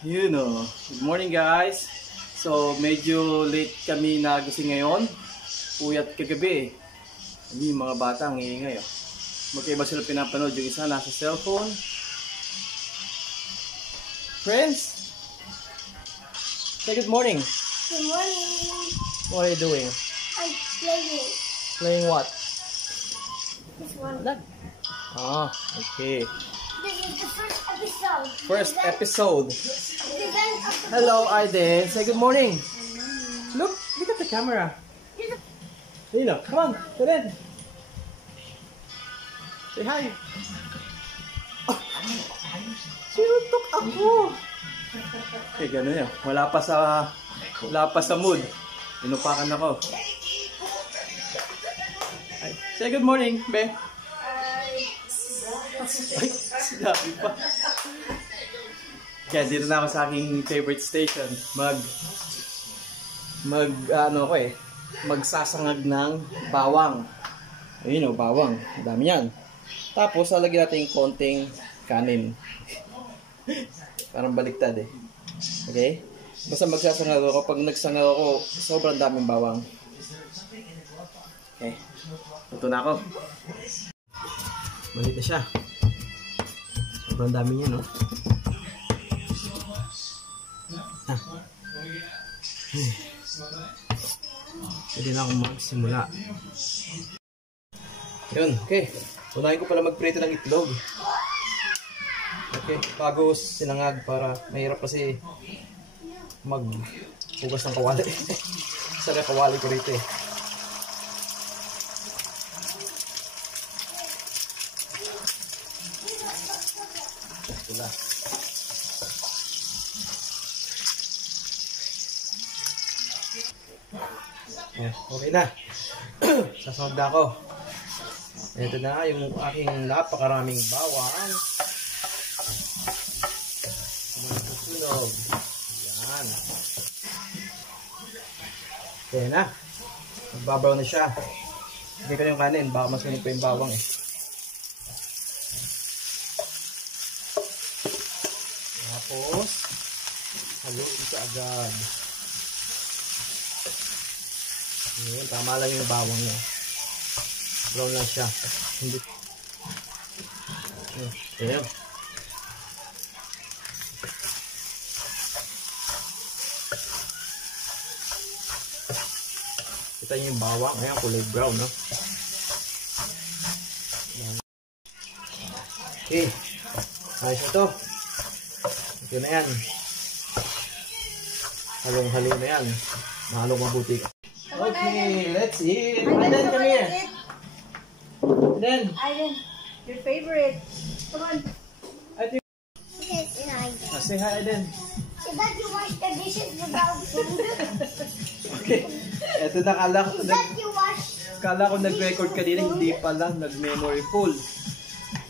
Yun o. Good morning guys. So medyo late kami nagising ngayon. Puyat kagabi. Yung mga bata ang iingay o. Magkaiba sila pinapanood. Yung isa nasa cellphone. Friends, say good morning. Good morning. What are you doing? I'm playing. Playing what? This one. Ah, okay. This is the first episode. First episode. The Hello, Aiden. Say good morning. Look at the camera. Lino, come on, get in. Say hi. Oh, sinutok ako. Okay, ganun yan. Wala pa sa mood. Inupakan ako. Ay, say good morning, Be. Ay, sinabi pa. Kaya dito na ako sa aking favorite station. Magsasangag ng bawang. Ayun o, bawang. Dami yan. Tapos, lalagyan natin yung konting kanin. Parang baliktad eh. Okay? Basta magsasangag ako. Pag nagsangag ako, sobrang daming bawang. Okay. Luto na ako. Balik na siya. Sobrang dami niya, no? Pwede na akong magsimula. Yun, okay. Unahin ko pala magprito ng itlog. Okay, bago sinangag para mahirap kasi maghugas ng kawali. Sa kawali ko rito eh. Ito. Okay na. Sasunod na ako. Ito na yung aking napakaraming bawang. Sunog. Yan. Okay na. Magbabaw na siya. Hindi ko yung kanin. Baka masunog pa yung bawang eh. Tapos, haluin siya agad. Ayan, tama lang yung bawang niya. Brown lang siya. Hindi. Ayan. Kita niyo yung bawang. Ayan, kulay brown, no? Ayan. Okay. Ayos ito. Ito na yan. Halong-halo na yan. Mahalong mabuti. Okay, let's eat. Aiden, come here. Aiden, your favorite. Come on. Aiden. Say hi, Aiden. Is that you wash the dishes without food? Okay. Eto na, Is that you wash? kala ko nag-record kanina, hindi pala. Nag-memory full.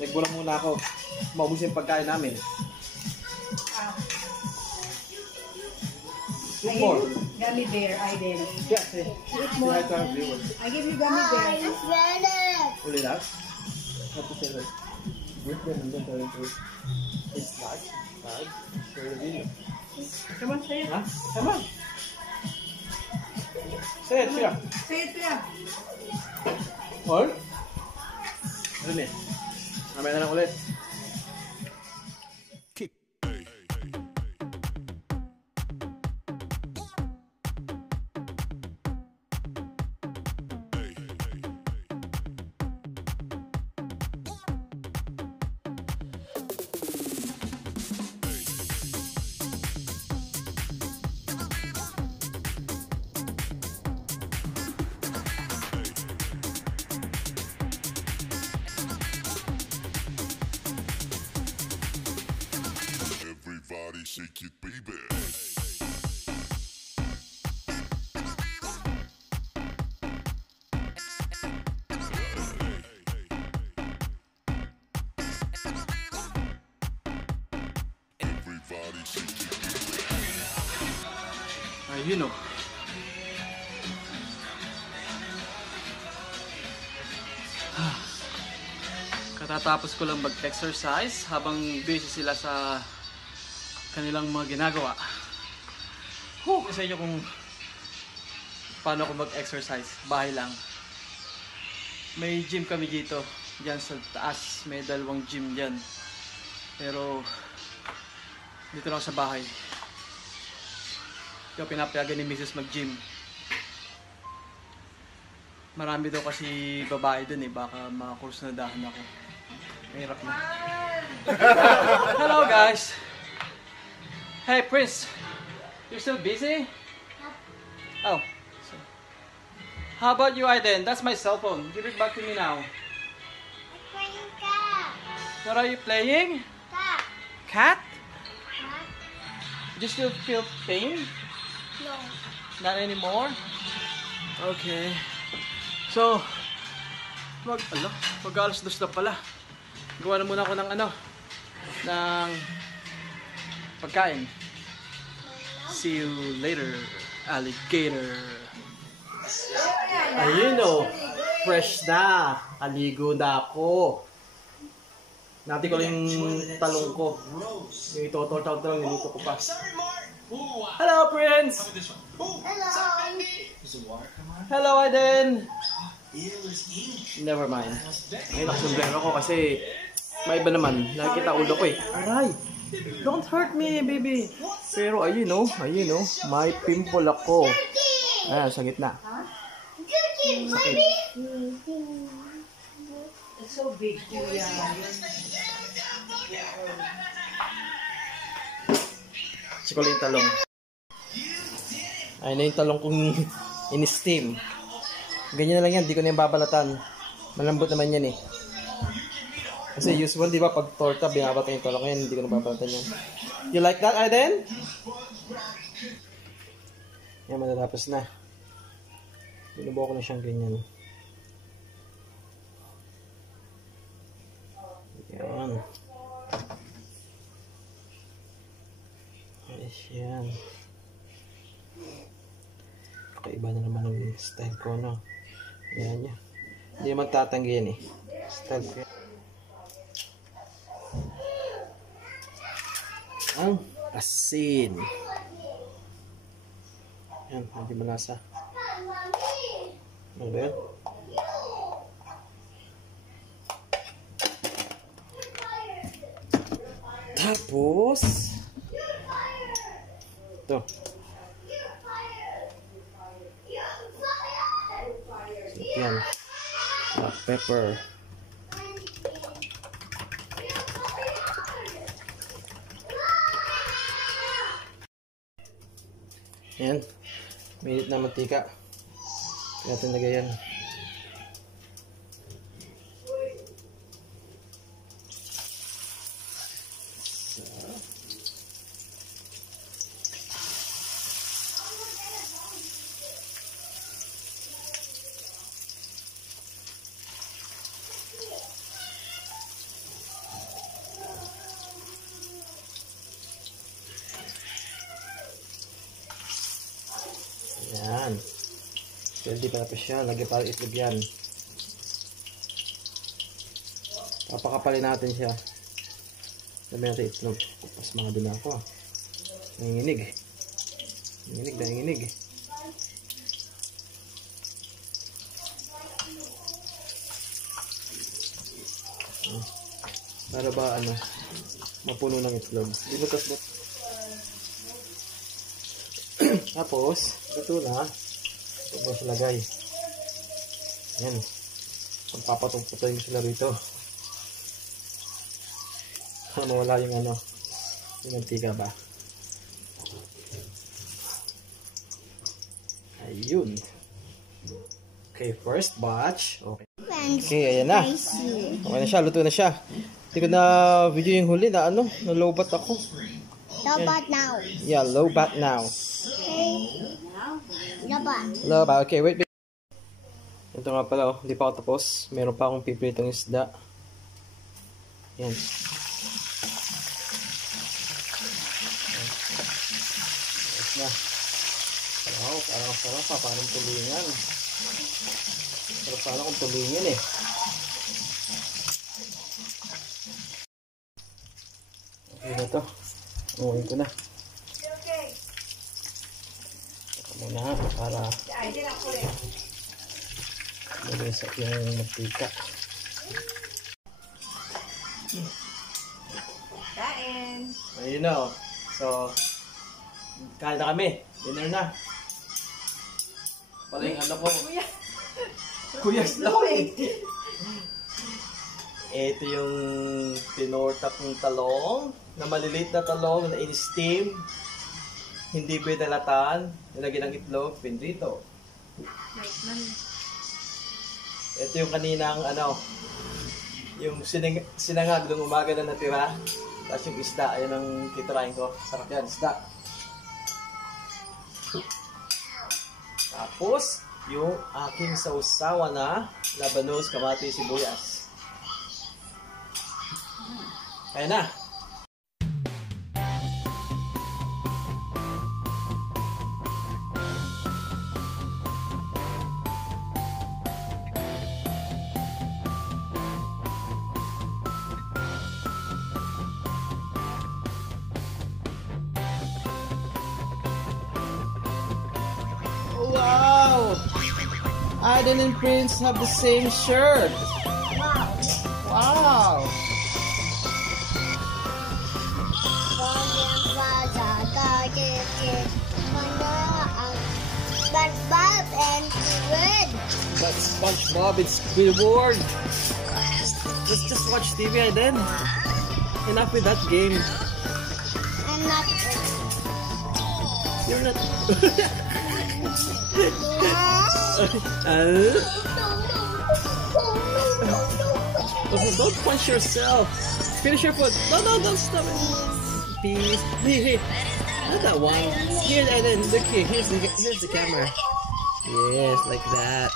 Nagbula muna ako. Maubos yung pagkain namin. Eat more. Gummy bear, Aiden. Yeah, say hi to our viewers. I give you gummy bear. I'm finished. Ulit lang. Have to say that. Good and then tell it. It's bad. Share the video. Come on, say it. Huh? Come on. Say it, Shira. Say it, Pia. Or? Ano niya? Mamaya na lang ulit. Everybody shake it, baby. Everybody shake it, baby. Ayun o. Katatapos ko lang mag-exercise habang busy sila sa kanilang mga ginagawa. Sa inyo kung paano ako mag-exercise. Bahay lang. May gym kami dito. Diyan sa taas. May 2 gym diyan. Pero dito lang sa bahay. Kaya pinapayagan ni Mrs. mag-gym. Marami daw kasi babae dun eh. Baka makakurus na dahan ako. Mahirap na. Hello guys! Hey Prince! You're still busy? Oh. How about you, Aiden? That's my cell phone. Give it back to me now. I'm playing cat. What are you playing? Cat. Cat? Cat? Do you still feel pain? No. Not anymore? Okay. So, mag-alas 2 na pala. Gawa na muna ako ng ng pagkain. See you later, alligator. Ayun o, fresh na. Aligo na ako. Nati ko lang yung talong ko. Yung ito-tortang lang, niluto ko pa. Hello, Prince! Hello. Hello, Aiden! Never mind. Ay, nakasumbrero ko kasi may iba naman. Nakikita ulo ko eh. Aray! Don't hurt me, baby! Pero ayun o, may pimple ako. Ayan, sa gitna. Sakit. It's so big, Julia. Sikol yung talong. Ayun na yung talong kong in-steam. Ganyan na lang yan, di ko na yung babalatan. Malambot naman yan eh. Kasi usual, di ba, pag torta, binabatan yung talong yan, hindi ko na babalatan yan. You like that, Aiden? Yan, matatapos na. Binubuo ko na siyang ganyan. Yan. Ayos yan. Kakaiba na naman ang style ko, no? Yan yan. Hindi naman tatanggi yan eh. Style ko yan. Ang asin. Yan, hindi malasa. Ano ba yan? Tapos ito. Yan. Black pepper. Yan. Mainit na mantika. Kaya natin lagay yan. Yan. Pwede pa na siya. Lagyan para itlog yan. Papakapalin natin siya. Lagyan natin itlog. Tapos mga dula ako. Nanginginig. Nanginginig. Para ba mapuno ng itlog. Dibutas-but. Tapos, ito na. Ito ba siya lagay? Yan. Pagpapatong-putoy mo sila rito. Para mawala yung yung mantika ba. Ayun. Okay, first batch. Okay, ayan na. Okay na siya, luto na siya. Hindi ko na video yung huli na nalobat ako. Lobat now. Yeah, lobat now. Lobat. Okay, wait. Ito nga pala, hindi pa ako tapos. Meron pa akong pipritong isda. Yan. Ayos na. Wow, parang sarap pa. Parang tulingan. Sarap sana kung tulingan eh. Okay na ito. Uwin ko na. Saka muna para malisak yung mantika. Kain. Ayun na oh. So, kain na kami. Dinner na. Pala yung ano ko. Kuya Slowy. Ito yung tinortak ng talong. Na maliliit na talong na in-steam. Hindi binalatan. Nilagyan ng itlog. Pinrito. Ito yung kaninang ano. Yung sinangag nung umaga na natira. Tapos yung isda. Ayun ang titirahin ko. Sarap yan. Isda. Tapos, yung aking sausawa na labanos, kamatis, sibuyas. Kaya na. Wow! Aiden and Prince have the same shirt. Wow! SpongeBob and Squid. That's SpongeBob and Squidward. Let's just watch TV, Aiden. Enough with that game. I'm not. You're not. Okay, don't punch yourself. Finish your foot. No, don't stop it. Peace. Hey, not that one. Here, Aiden. Look here. Here's the camera. Yes, like that.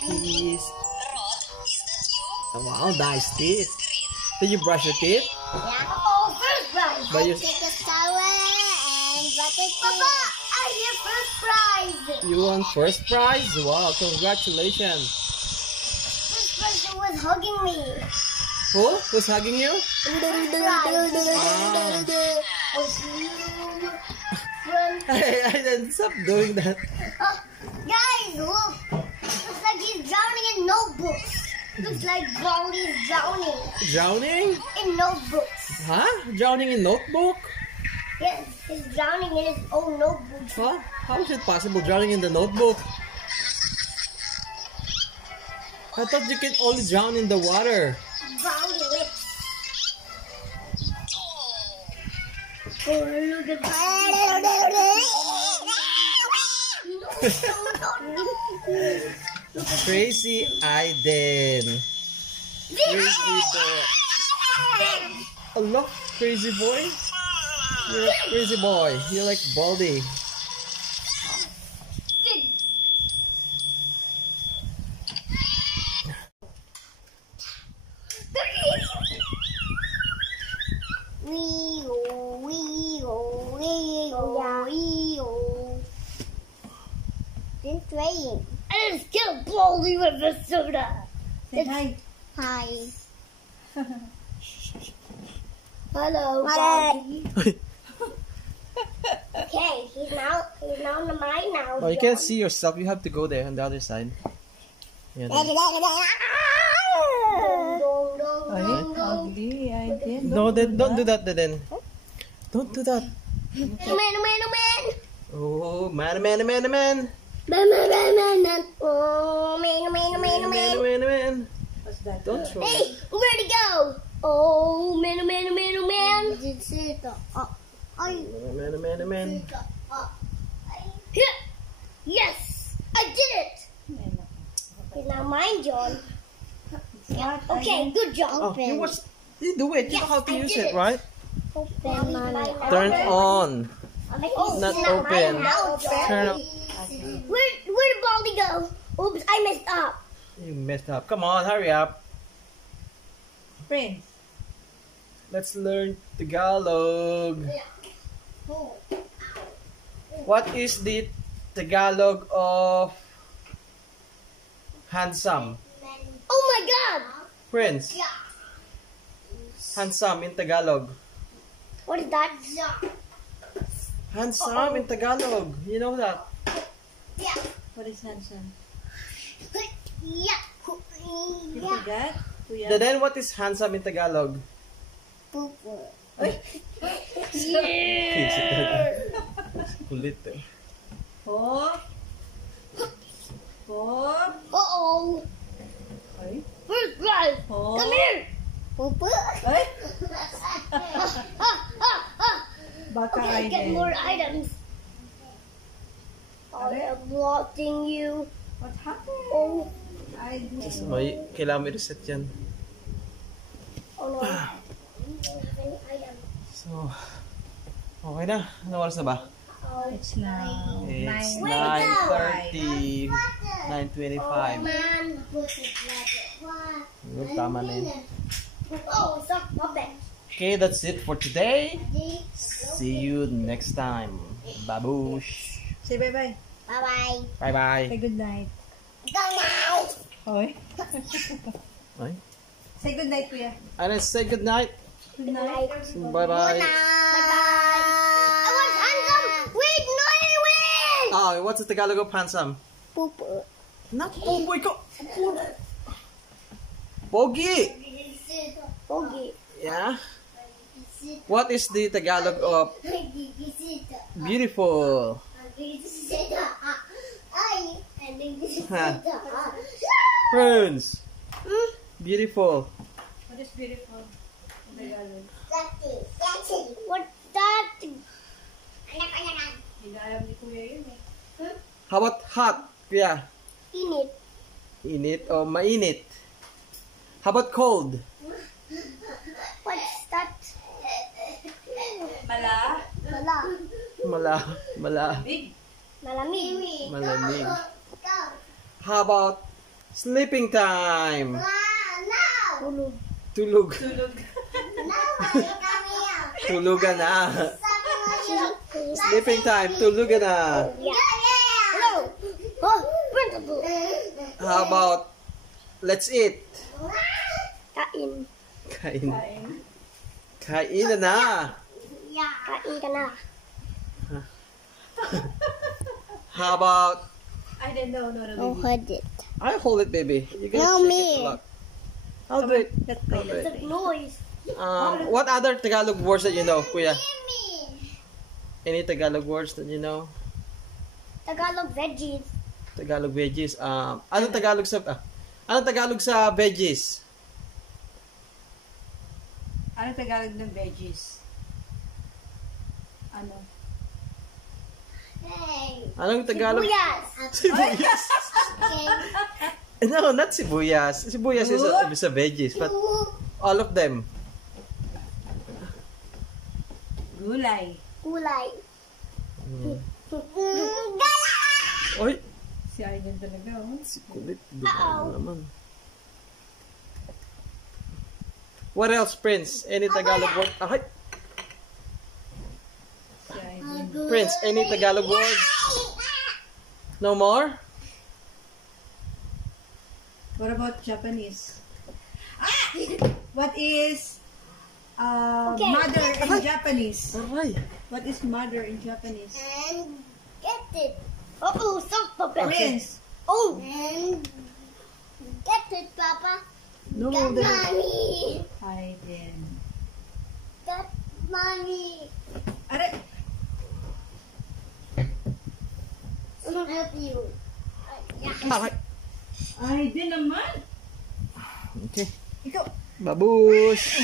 Peace. Wow, nice teeth. Did you brush your teeth? Yeah. Oh, first prize. But you Take a shower and brush your teeth. Papa, I get first prize. You won first prize? Wow, congratulations. This person was hugging me. Who? Who's hugging you? Hey, I didn't stop doing that. Guys, look. Looks like he's drowning in notebooks. Looks like Baldi is drowning Drowning? in notebooks. Huh? Drowning in notebook? Yes, he's drowning in his own notebook. Huh? How is it possible drowning in the notebook? I thought you can only drown in the water. Baldi lips. Oh, look at Crazy Aiden. Crazy boy. Allah, crazy boy. You're a crazy boy. You're like Baldi. It's raining. I just killed Baldi with the soda. Say hi. Hi. Hello, Baldi. Okay, he's now on the mine now. Oh, you can't see yourself. You have to go there on the other side. Yeah, there. Ugly, I did. No, then don't do that, then. Don't do that. Man. Oh, man. Oh, man. What's that? Don't throw Hey, it. where'd he go? Oh, man. Man. Yes, I did it. Okay, now mine, John. Yeah. Okay, good job. Oh, you do it. You know how to I use did it, it. right? Open, Turn on. Oh, Not mine open. now, John. Turn up. Where did Baldi go? Oops, I messed up. You messed up. Come on, hurry up. Prince. Let's learn Tagalog. Oh. What is the Tagalog of handsome? Oh my God! Prince, handsome in Tagalog. What is that? Handsome in Tagalog. You know that? Yeah. What is handsome? Yeah. You Yeah. forgot? Kuya? Then what is handsome in Tagalog? Poo-poo. Kulit eh. Four. Four. Uh-oh. Ay. First guys. Four. Come here. Poo-poo. Ay. Baka Okay, get Aiden. more items. I am watching you. What happened? Oh, Aiden. May kailangan may reset yan. oh no. Any item. So, okay na. Anong oras na ba? Oh, It's now It's 9:30. 9:30. 9:25. man. Put it like Good, tama na yun. Oh, stop. Stop it. Okay, that's it for today. See you next time. Babush. Say bye-bye. Bye-bye. Bye-bye. Say good night. Good night. Hoy. Ay. Say good night, Kuya. Ano, say good night. Good night. Bye-bye. Bye-bye. I was handsome. Wait, no, wait. Oh, what's the Tagalog of handsome? Poo-poo. Not boy ko. Pogi. Okay. Yeah. What is the Tagalog of beautiful? Ha. Friends. Beautiful. What is beautiful? Tagalog. What's that? Hindi alam ni Kuya yun eh. How about hot? Kuya. In it. Init o mainit? How about cold? What's that? Mala. Mala. Big. Malamig. Malamig. How about sleeping time? Tulog. Tulog. Tulog. Tulugan na. Sleeping time. Tulugan na. Yeah. Hello. Oh, principal. How about let's eat? Kain. Kain. Kain. Kain na na. Kain ka na. How about I don't know. No, Oh, baby. hold it. I hold it, baby. You can No, shake me. it a lot. I'll do it. Let's I'll play. do it. The noise. What other Tagalog words that you know, Kuya? Any Tagalog words that you know? Tagalog veggies. Tagalog veggies. Ano Tagalog sa ano Tagalog sa veggies? Ano Tagalog ng veggies? Ano? Anong Tagalog? Sibuyas. Sibuyas. No, not sibuyas. Sibuyas is a veggies, but all of them. Gulay. Kulay. Oy, Si Aiden talaga, oh. kulit. Dugo naman. What else, Prince? Any Tagalog word? Ay, Si Aiden. Prince, any Tagalog word? No more? What about Japanese? What is Okay. mother in Japanese? Aray. What is mother in Japanese? And get it. Uh-oh, stop, Papa. Prince. Oh. And get it, Papa. No, Get the- mommy. Aiden. Get mommy. Are, I'll help you. Aray. Aiden naman. Okay. Ikaw. Babush.